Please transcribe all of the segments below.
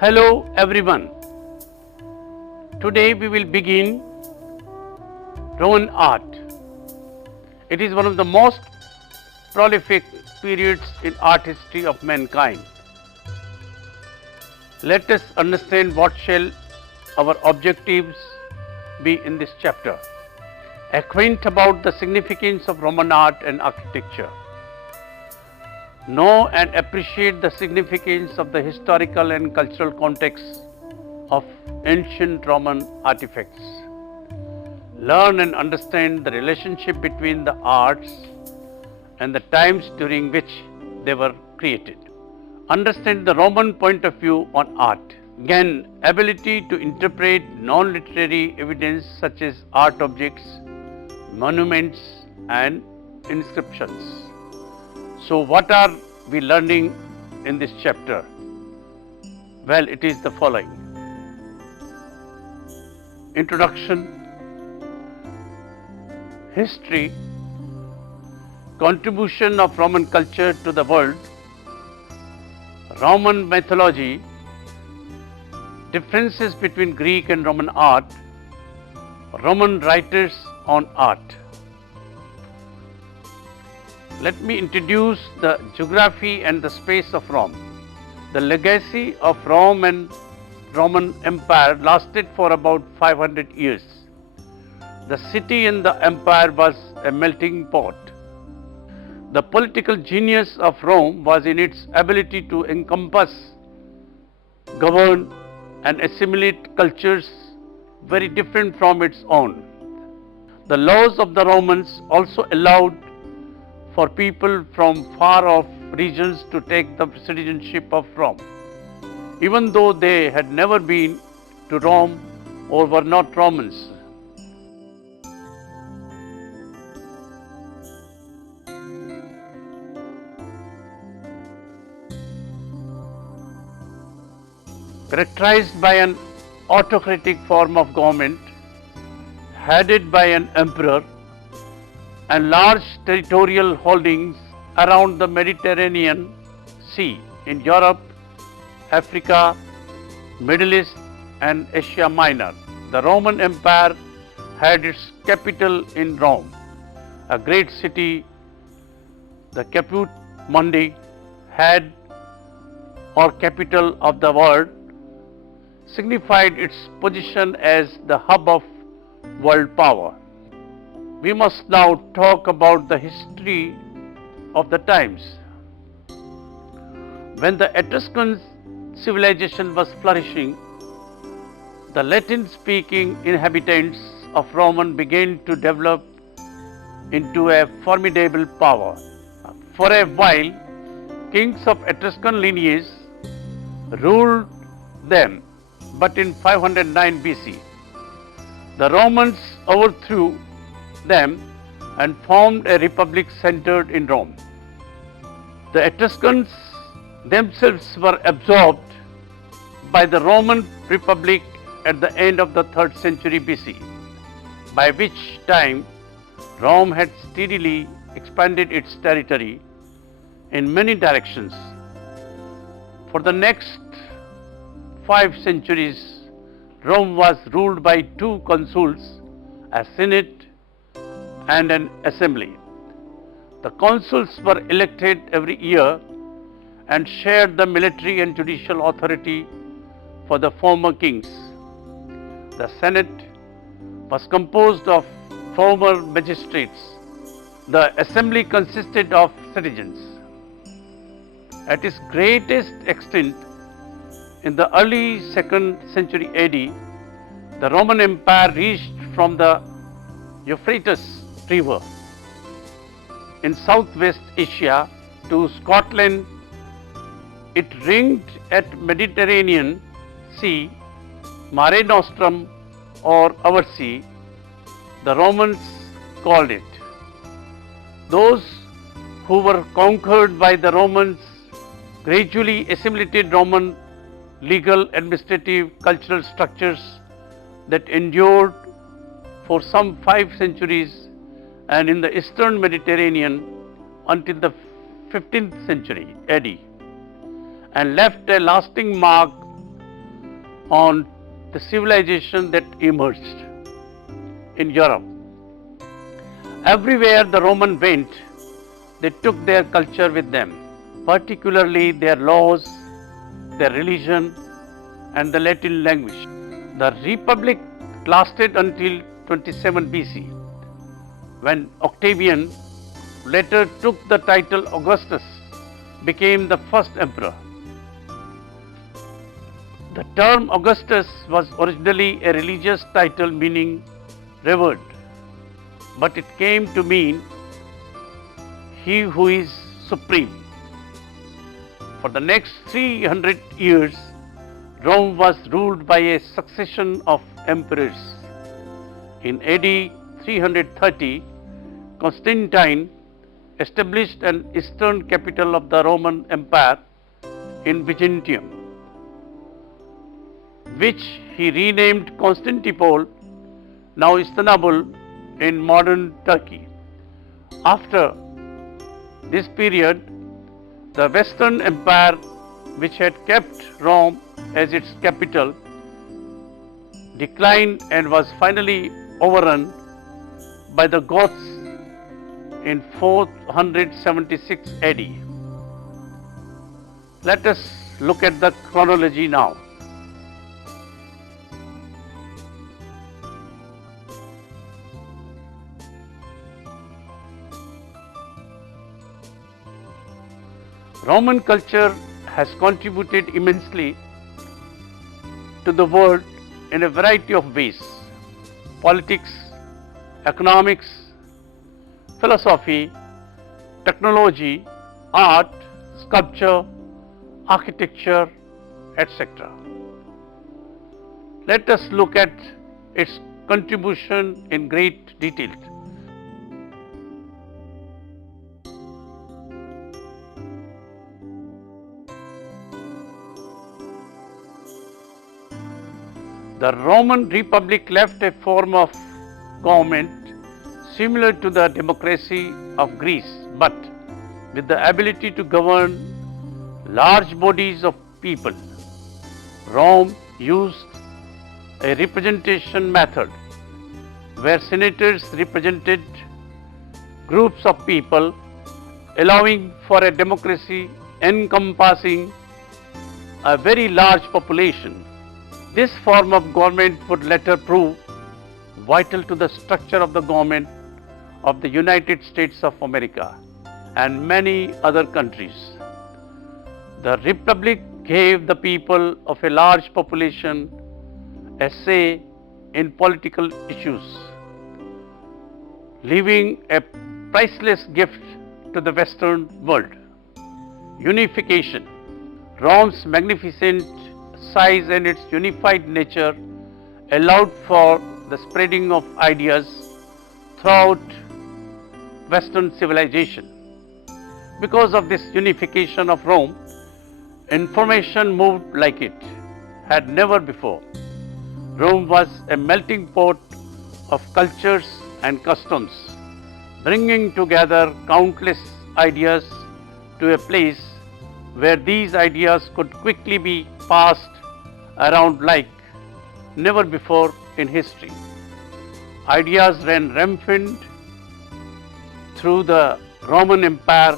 Hello everyone. Today we will begin Roman art. It is one of the most prolific periods in art history of mankind. Let us understand what shall our objectives be in this chapter. Acquaint about the significance of Roman art and architecture. Know and appreciate the significance of the historical and cultural context of ancient Roman artifacts. Learn and understand the relationship between the arts and the times during which they were created. Understand the Roman point of view on art. Gain ability to interpret non-literary evidence such as art objects, monuments and inscriptions. So what are we learning in this chapter? Well, it is the following. Introduction, history, contribution of Roman culture to the world, Roman mythology, differences between Greek and Roman art, Roman writers on art. Let me introduce the geography and the space of Rome. The legacy of Rome and Roman Empire lasted for about 500 years. The city in the empire was a melting pot. The political genius of Rome was in its ability to encompass, govern and assimilate cultures very different from its own. The laws of the Romans also allowed for people from far off regions to take the citizenship of Rome, even though they had never been to Rome or were not Romans. Characterized by an autocratic form of government, headed by an emperor, and large territorial holdings around the Mediterranean Sea in Europe, Africa, Middle East and Asia Minor. The Roman Empire had its capital in Rome, a great city. The Caput Mundi, head or capital of the world, signified its position as the hub of world power. We must now talk about the history of the times. When the Etruscan civilization was flourishing, the Latin-speaking inhabitants of Rome began to develop into a formidable power. For a while, kings of Etruscan lineage ruled them, but in 509 BC, the Romans overthrew them and formed a republic centered in Rome. The Etruscans themselves were absorbed by the Roman Republic at the end of the 3rd century BC, by which time Rome had steadily expanded its territory in many directions. For the next 5 centuries, Rome was ruled by 2 consuls, a senate and an assembly. The consuls were elected every year and shared the military and judicial authority for the former kings. The Senate was composed of former magistrates. The assembly consisted of citizens. At its greatest extent, in the early 2nd century AD, the Roman Empire reached from the Euphrates River in southwest Asia to Scotland. It ringed at Mediterranean Sea, Mare Nostrum or our sea, the Romans called it. Those who were conquered by the Romans gradually assimilated Roman legal, administrative, cultural structures that endured for some 5 centuries and in the eastern Mediterranean until the 15th century AD, and left a lasting mark on the civilization that emerged in Europe. Everywhere the Romans went, they took their culture with them, particularly their laws, their religion, and the Latin language. The Republic lasted until 27 BC, when Octavian, later took the title Augustus, became the first emperor. The term Augustus was originally a religious title meaning revered, but it came to mean he who is supreme. For the next 300 years, Rome was ruled by a succession of emperors. In AD 330, Constantine established an eastern capital of the Roman Empire in Byzantium, which he renamed Constantinople, now Istanbul, in modern Turkey. After this period, the Western Empire, which had kept Rome as its capital, declined and was finally overrun by the Goths in 476 AD. Let us look at the chronology now. Roman culture has contributed immensely to the world in a variety of ways: politics, economics, philosophy, technology, art, sculpture, architecture, etc. Let us look at its contribution in great detail. The Roman Republic left a form of government similar to the democracy of Greece, but with the ability to govern large bodies of people. Rome used a representation method where senators represented groups of people, allowing for a democracy encompassing a very large population. This form of government would later prove vital to the structure of the government of the United States of America and many other countries. The Republic gave the people of a large population a say in political issues, leaving a priceless gift to the Western world. Unification. Rome's magnificent size and its unified nature allowed for the spreading of ideas throughout Western civilization. Because of this unification of Rome, information moved like it had never before. Rome was a melting pot of cultures and customs, bringing together countless ideas to a place where these ideas could quickly be passed around like never before in history. Ideas ran rampant through the Roman Empire,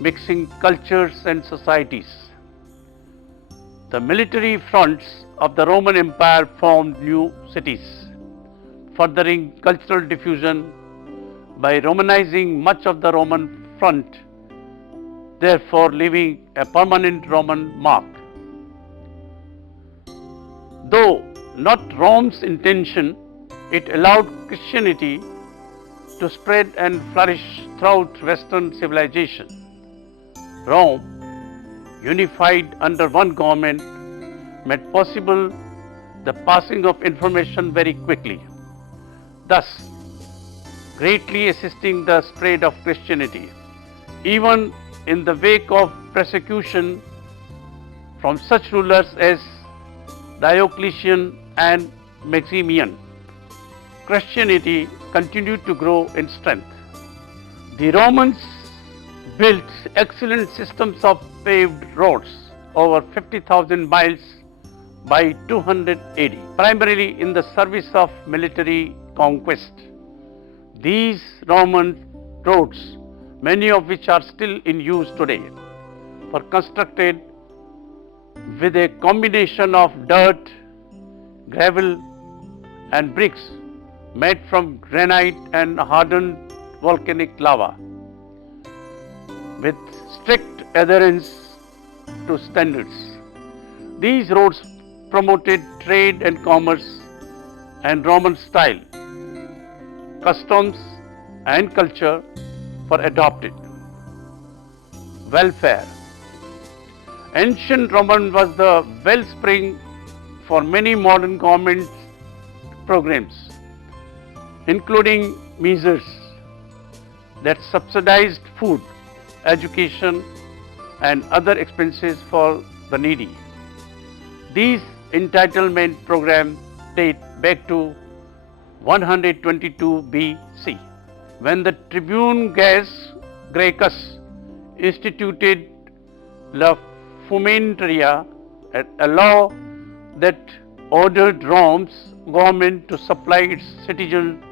mixing cultures and societies. The military fronts of the Roman Empire formed new cities, furthering cultural diffusion by Romanizing much of the Roman front, therefore leaving a permanent Roman mark. Though not Rome's intention, it allowed Christianity to spread and flourish throughout Western civilization. Rome, unified under one government, made possible the passing of information very quickly, thus greatly assisting the spread of Christianity. Even in the wake of persecution from such rulers as Diocletian and Maximian, Christianity continued to grow in strength. The Romans built excellent systems of paved roads, over 50,000 miles by 200 AD, primarily in the service of military conquest. These Roman roads, many of which are still in use today, were constructed with a combination of dirt, gravel and bricks made from granite and hardened volcanic lava, with strict adherence to standards. These roads promoted trade and commerce and Roman style, customs and culture were adopted. Welfare. Ancient Roman was the wellspring for many modern government programs, including measures that subsidized food, education and other expenses for the needy. These entitlement programs date back to 122 BC, when the tribune Gaius Gracchus instituted La Fumentaria, a law that ordered Rome's government to supply its citizens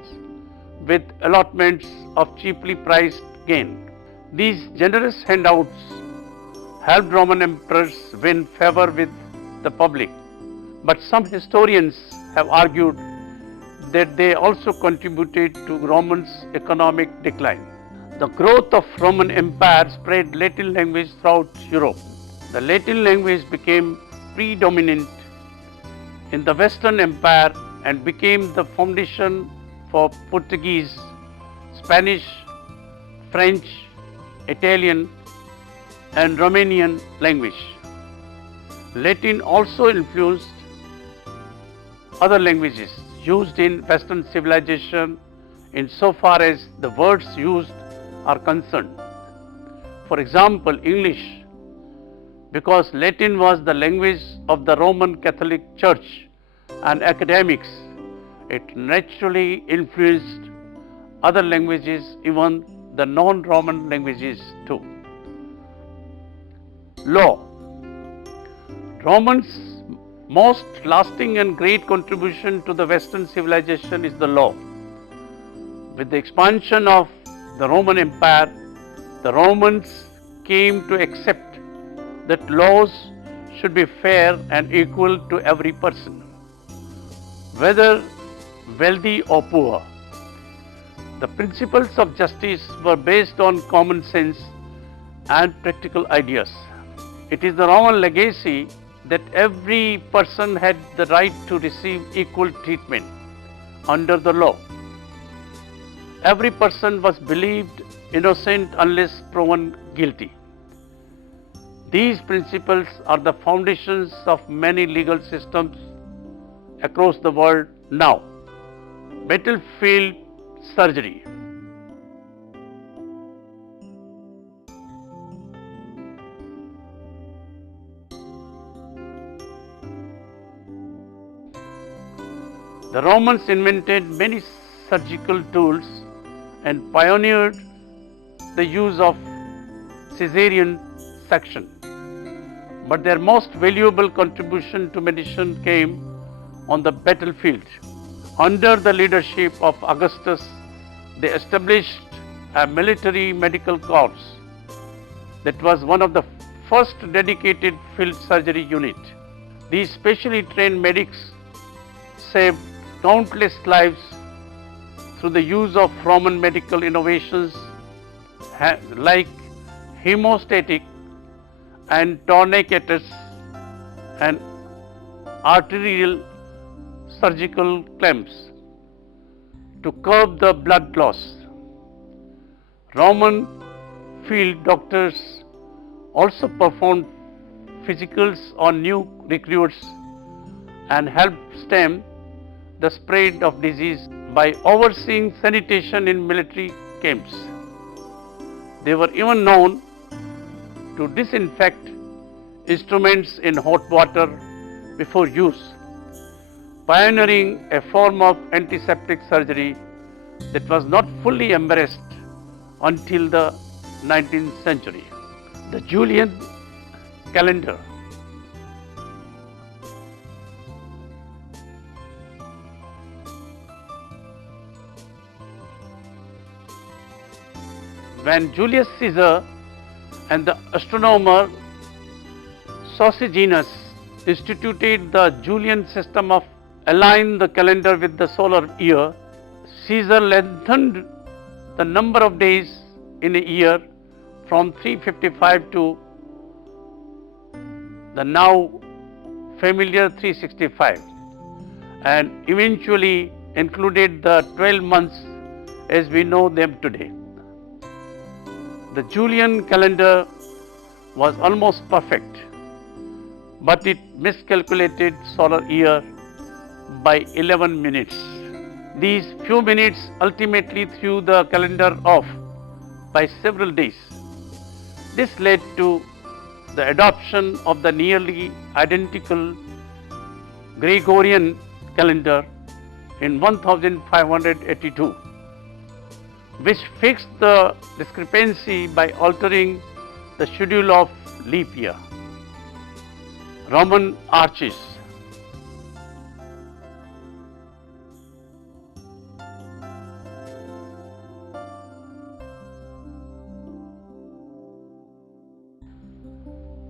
with allotments of cheaply priced grain. These generous handouts helped Roman emperors win favor with the public, but some historians have argued that they also contributed to Romans' economic decline. The growth of Roman Empire spread Latin language throughout Europe. The Latin language became predominant in the Western Empire and became the foundation for Portuguese, Spanish, French, Italian and Romanian language. Latin also influenced other languages used in Western civilization insofar as the words used are concerned. For example, English, because Latin was the language of the Roman Catholic Church and academics, it naturally influenced other languages, even the non-Roman languages too. Law. Romans' most lasting and great contribution to the Western civilization is the law. With the expansion of the Roman Empire, the Romans came to accept that laws should be fair and equal to every person, whether wealthy or poor. The principles of justice were based on common sense and practical ideas. It is the Roman legacy that every person had the right to receive equal treatment under the law. Every person was believed innocent unless proven guilty. These principles are the foundations of many legal systems across the world now. Battlefield surgery. The Romans invented many surgical tools and pioneered the use of caesarean section. But their most valuable contribution to medicine came on the battlefield. Under the leadership of Augustus, they established a military medical corps that was one of the first dedicated field surgery unit. These specially trained medics saved countless lives through the use of Roman medical innovations like hemostatic and tourniquets and arterial surgical clamps to curb the blood loss. Roman field doctors also performed physicals on new recruits and helped stem the spread of disease by overseeing sanitation in military camps. They were even known to disinfect instruments in hot water before use, pioneering a form of antiseptic surgery that was not fully embraced until the 19th century. The Julian calendar. when Julius Caesar and the astronomer Sosigenus instituted the Julian system of align the calendar with the solar year, Caesar lengthened the number of days in a year from 355 to the now familiar 365, and eventually included the 12 months as we know them today. The Julian calendar was almost perfect, but it miscalculated solar year by 11 minutes. These few minutes ultimately threw the calendar off by several days. This led to the adoption of the nearly identical Gregorian calendar in 1582, which fixed the discrepancy by altering the schedule of leap year. Roman arches.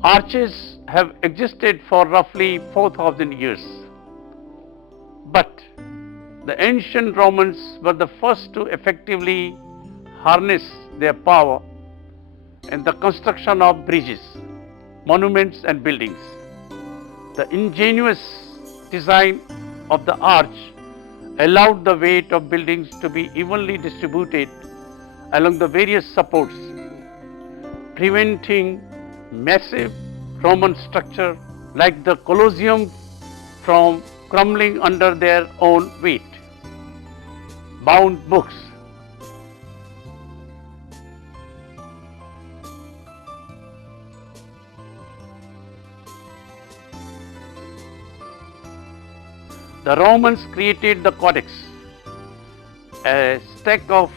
Arches have existed for roughly 4,000 years, but the ancient Romans were the first to effectively harness their power in the construction of bridges, monuments and buildings. The ingenious design of the arch allowed the weight of buildings to be evenly distributed along the various supports, preventing massive Roman structure like the Colosseum from crumbling under their own weight. Bound books. The Romans created the Codex, a stack of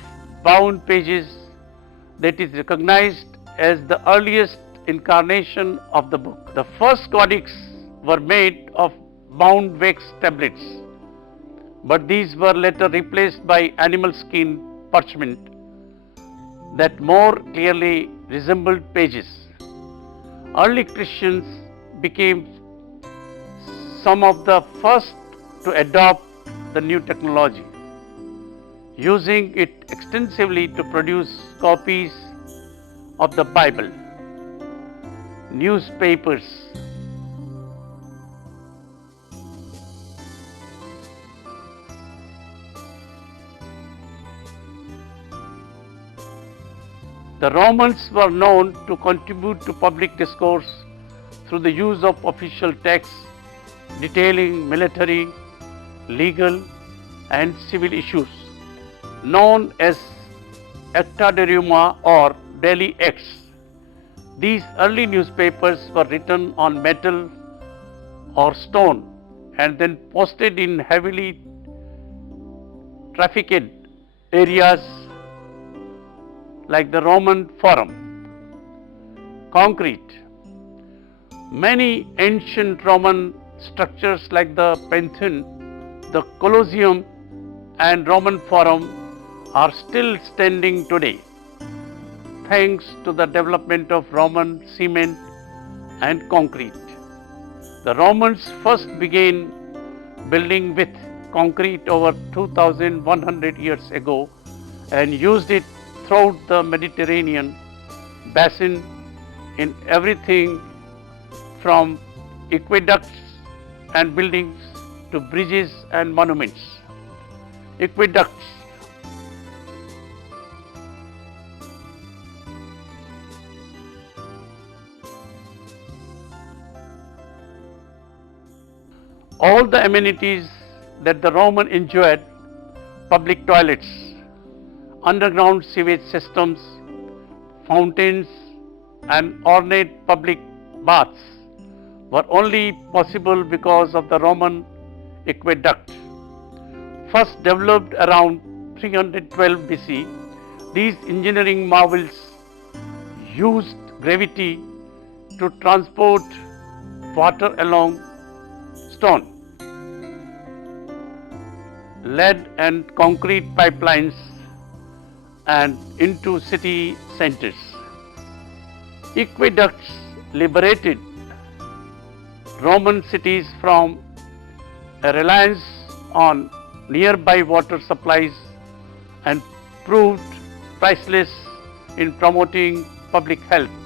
bound pages that is recognized as the earliest incarnation of the book. The first codex were made of bound wax tablets, but these were later replaced by animal skin parchment that more clearly resembled pages. Early Christians became some of the first to adopt the new technology, using it extensively to produce copies of the Bible, newspapers, the Romans were known to contribute to public discourse through the use of official texts detailing military, legal and civil issues, known as Acta de Roma or daily acts. These early newspapers were written on metal or stone and then posted in heavily trafficked areas like the Roman Forum. Concrete. Many ancient Roman structures like the Pantheon, the Colosseum and Roman Forum are still standing today, thanks to the development of Roman cement and concrete. The Romans first began building with concrete over 2,100 years ago and used it throughout the Mediterranean basin in everything from aqueducts and buildings to bridges and monuments. Aqueducts. All the amenities that the Roman enjoyed, public toilets, underground sewage systems, fountains and ornate public baths were only possible because of the Roman aqueduct. First developed around 312 BC, these engineering marvels used gravity to transport water along stone, lead and concrete pipelines and into city centers. Aqueducts liberated Roman cities from a reliance on nearby water supplies and proved priceless in promoting public health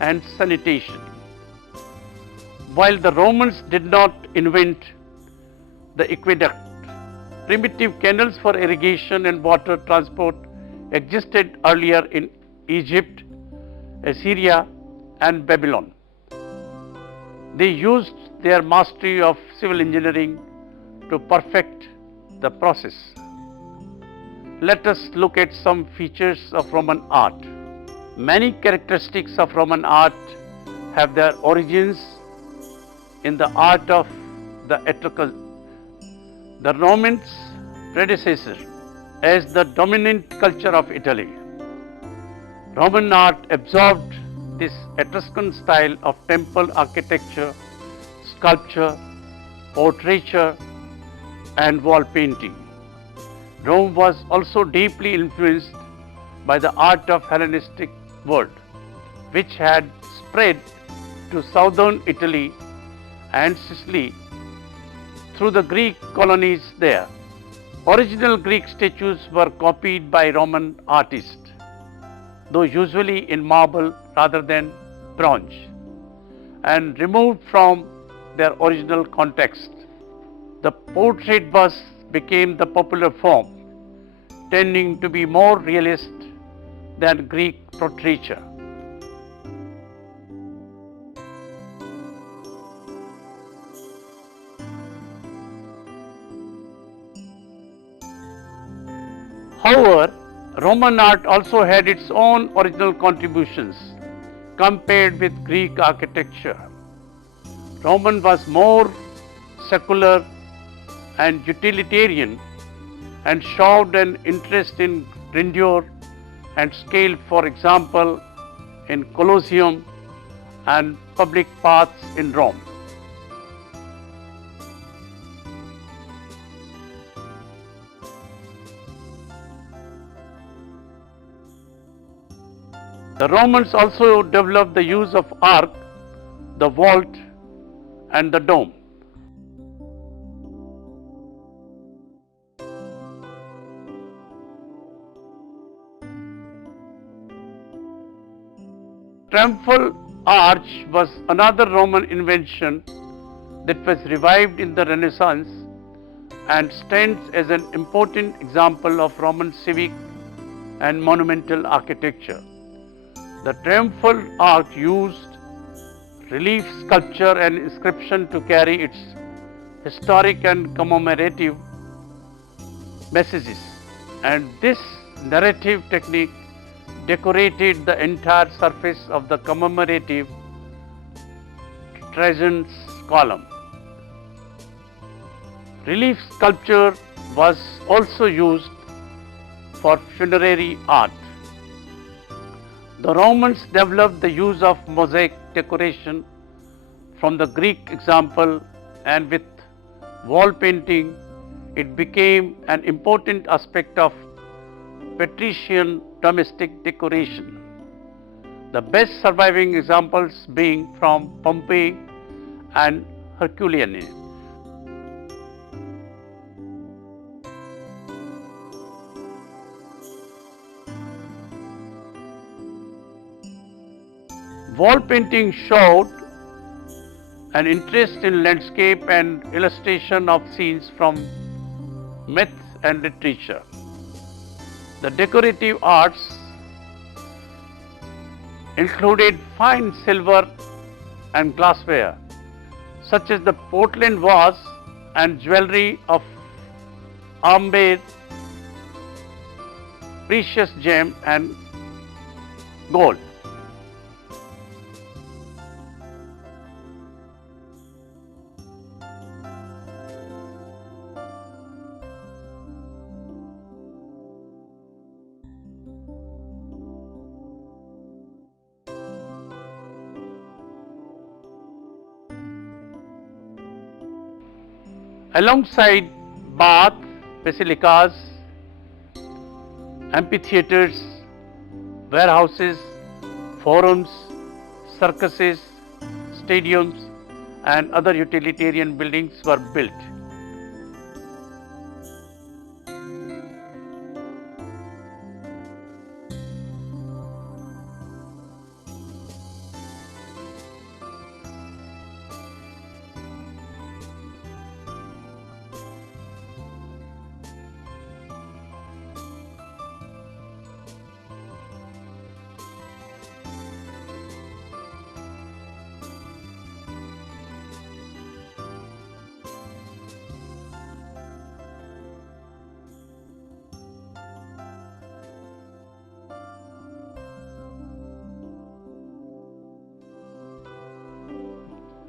and sanitation. While the Romans did not invent the aqueduct, primitive canals for irrigation and water transport existed earlier in Egypt, Assyria, and Babylon. They used their mastery of civil engineering to perfect the process. Let us look at some features of Roman art. Many characteristics of Roman art have their origins in the art of the Etruscans, the Romans' predecessor, as the dominant culture of Italy. Roman art absorbed this Etruscan style of temple architecture, sculpture, portraiture, and wall painting. Rome was also deeply influenced by the art of Hellenistic world, which had spread to southern Italy and Sicily through the Greek colonies there. Original Greek statues were copied by Roman artists, though usually in marble rather than bronze, and removed from their original context. The portrait bust became the popular form, tending to be more realist than Greek portraiture. However, Roman art also had its own original contributions compared with Greek architecture. Roman was more secular and utilitarian and showed an interest in grandeur and scale, for example, in Colosseum and public paths in Rome. The Romans also developed the use of arch, the vault, and the dome. Triumphal arch was another Roman invention that was revived in the Renaissance and stands as an important example of Roman civic and monumental architecture. The triumphal arch used relief sculpture and inscription to carry its historic and commemorative messages, and this narrative technique decorated the entire surface of the commemorative Trajan's column. Relief sculpture was also used for funerary art. The Romans developed the use of mosaic decoration from the Greek example, and with wall painting, it became an important aspect of patrician domestic decoration. The best surviving examples being from Pompeii and Herculaneum. Wall painting showed an interest in landscape and illustration of scenes from myth and literature. The decorative arts included fine silver and glassware, such as the porcelain vase and jewelry of amber, precious gem, and gold. Alongside baths, basilicas, amphitheaters, warehouses, forums, circuses, stadiums, and other utilitarian buildings were built.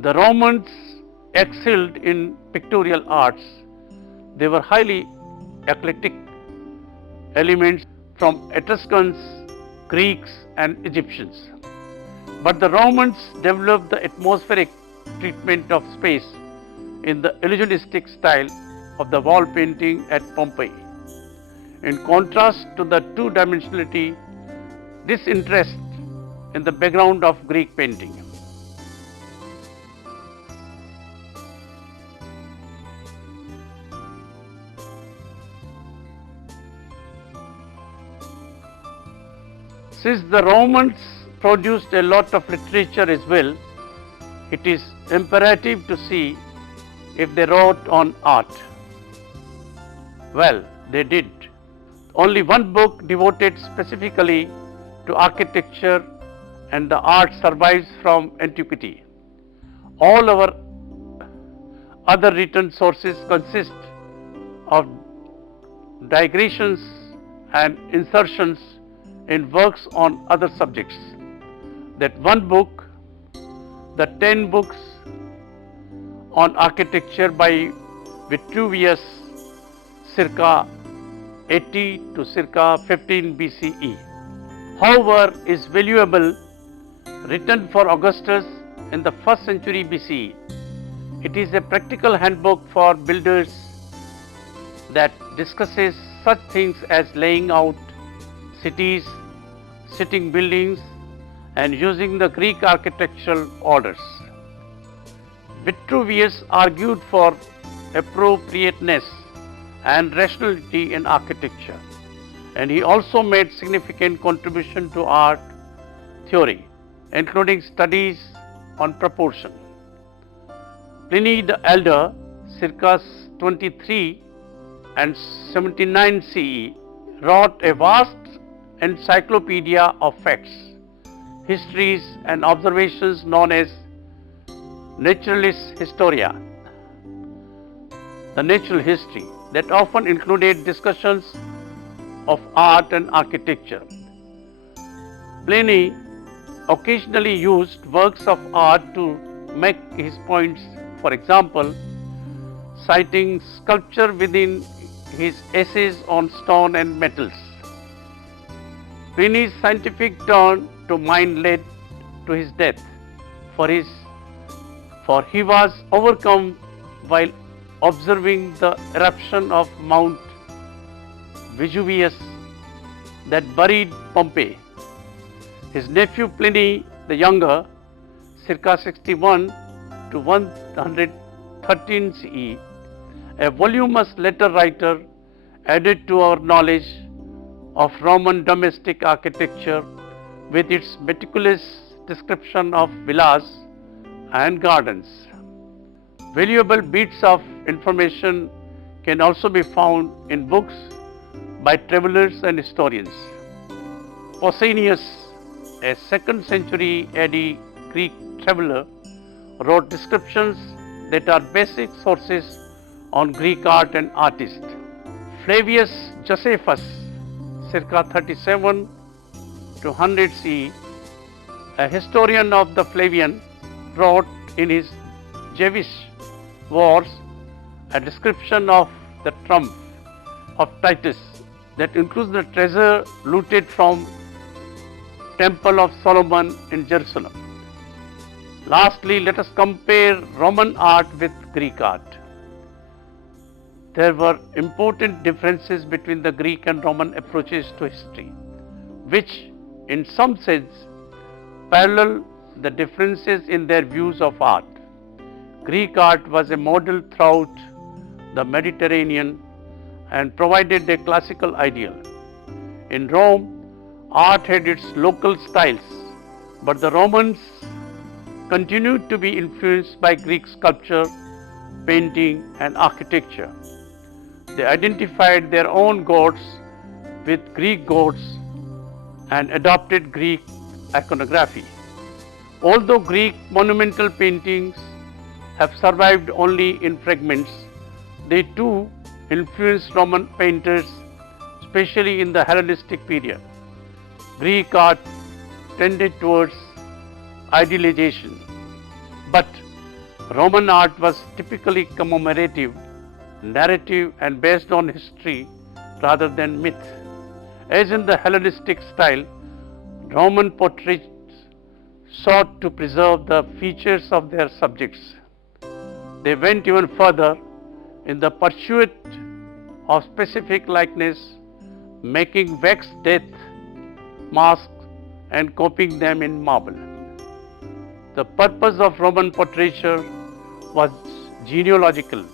The Romans excelled in pictorial arts. They were highly eclectic elements from Etruscans, Greeks, and Egyptians. But the Romans developed the atmospheric treatment of space in the illusionistic style of the wall painting at Pompeii. In contrast to the two-dimensionality, disinterest in the background of Greek painting. Since the Romans produced a lot of literature as well, it is imperative to see if they wrote on art. Well, they did. Only one book devoted specifically to architecture and the art survives from antiquity. All our other written sources consist of digressions and insertions in works on other subjects. That one book, the 10 books on architecture by Vitruvius circa 80 to circa 15 BCE, however, is valuable, written for Augustus in the 1st century BCE. It is a practical handbook for builders that discusses such things as laying out cities, sitting buildings, and using the Greek architectural orders. Vitruvius argued for appropriateness and rationality in architecture, and he also made significant contribution to art theory, including studies on proportion. Pliny the Elder, circa 23 and 79 CE, wrote a vast encyclopedia of facts, histories, and observations known as Naturalis Historia, the natural history, that often included discussions of art and architecture. Pliny occasionally used works of art to make his points, for example, citing sculpture within his essays on stone and metals. Pliny's scientific turn to mind led to his death, for he was overcome while observing the eruption of Mount Vesuvius that buried Pompeii. His nephew Pliny the Younger, circa 61 to 113 CE, a voluminous letter writer, added to our knowledge of Roman domestic architecture with its meticulous description of villas and gardens. Valuable bits of information can also be found in books by travelers and historians. Pausanias, a 2nd century AD Greek traveler, wrote descriptions that are basic sources on Greek art and artists. Flavius Josephus, circa 37 to 100 CE, a historian of the Flavian, wrote in his Jewish Wars a description of the triumph of Titus that includes the treasure looted from Temple of Solomon in Jerusalem. Lastly, let us compare Roman art with Greek art. There were important differences between the Greek and Roman approaches to history, which in some sense, parallel the differences in their views of art. Greek art was a model throughout the Mediterranean and provided a classical ideal. In Rome, art had its local styles, but the Romans continued to be influenced by Greek sculpture, painting, and architecture. They identified their own gods with Greek gods and adopted Greek iconography. Although Greek monumental paintings have survived only in fragments, they too influenced Roman painters, especially in the Hellenistic period. Greek art tended towards idealization, but Roman art was typically commemorative, narrative, and based on history rather than myth. As in the Hellenistic style, Roman portraits sought to preserve the features of their subjects. They went even further in the pursuit of specific likeness, making waxed death masks and copying them in marble. The purpose of Roman portraiture was genealogical,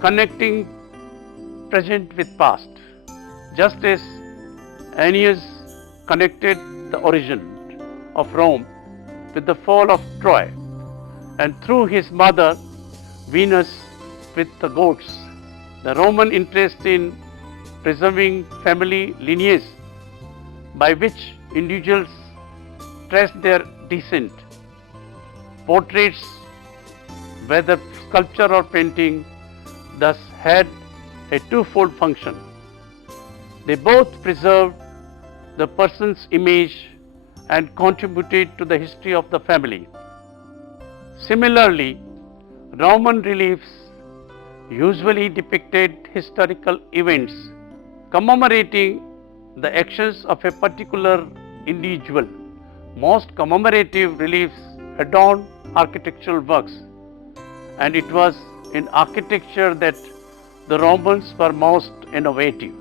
connecting present with past, just as Aeneas connected the origin of Rome with the fall of Troy, and through his mother Venus with the gods. The Roman interest in preserving family lineage by which individuals trace their descent. Portraits, whether sculpture or painting, thus had a twofold function. They both preserved the person's image and contributed to the history of the family. Similarly, Roman reliefs usually depicted historical events commemorating the actions of a particular individual. Most commemorative reliefs adorned architectural works, and it was in architecture that the Romans were most innovative.